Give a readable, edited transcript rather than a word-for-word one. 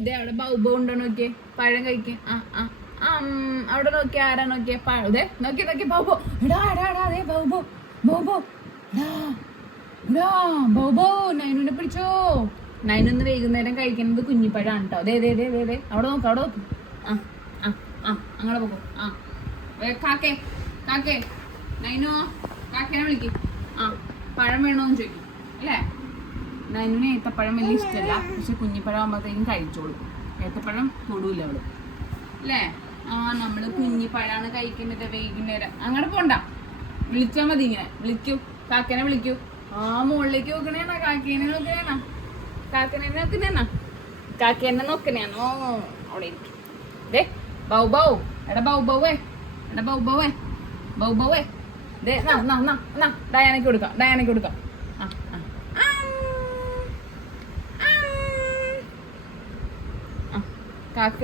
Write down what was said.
ഇതേ അവിടെ ബൗബോ ഉണ്ടോ നോക്കിയേ, പഴം കഴിക്കേ. അവിടെ നോക്കിയ ആരാ നോക്കിയേ, ഇതേ നോക്കി നോക്കി ബൗബോ. എടാ എടാ എടാ അതെ ബൗബോ ബൗബോ ബൗബോ. നൈനുനെ പിടിച്ചോ. നൈനൊന്ന് വൈകുന്നേരം കഴിക്കുന്നത് കുഞ്ഞിപ്പഴമാണ് കേട്ടോ. അതെ അതെ അതെ അതെ അതെ അവിടെ നോക്ക് അവിടെ നോക്ക്. അങ്ങനെ പോകോ. കാക്കേ കാക്കേ നൈനോ കാക്കേനെ വിളിക്കും. പഴം വേണോന്ന് ചോദിക്കും അല്ലേ. നൈനുവിന് ഏത്തപ്പഴം വലിയ ഇഷ്ടമല്ല, പക്ഷെ കുഞ്ഞിപ്പഴം ആകുമ്പോഴത്തേക്കും കഴിച്ചോളൂ. ഏത്തപ്പഴം തൊടൂല അവള് അല്ലേ. നമ്മള് കുഞ്ഞിപ്പഴാണ് കഴിക്കുന്നത് വൈകുന്നേരം. അങ്ങനെ പോണ്ട, വിളിച്ചാൽ മതി. ഇങ്ങനെ വിളിക്കൂ, കാക്കേനെ വിളിക്കൂ. മുകളിലേക്ക് നോക്കണേണ, കാക്കേനെ നോക്കണേണ, കാക്കനെ നോക്കണേണ, കാക്കേനെ നോക്കണേണോ. അവിടെ ഇരിക്കും. ദേ ബൗബൗ, എടാ ബൗബൗവേ, എടാ ബൗബൗവേ ബൗബൗവേ. ദേ ഡയാനയ്ക്ക് കൊടുക്കാം, ഡയാനയ്ക്ക് കൊടുക്കാം. കാക്ക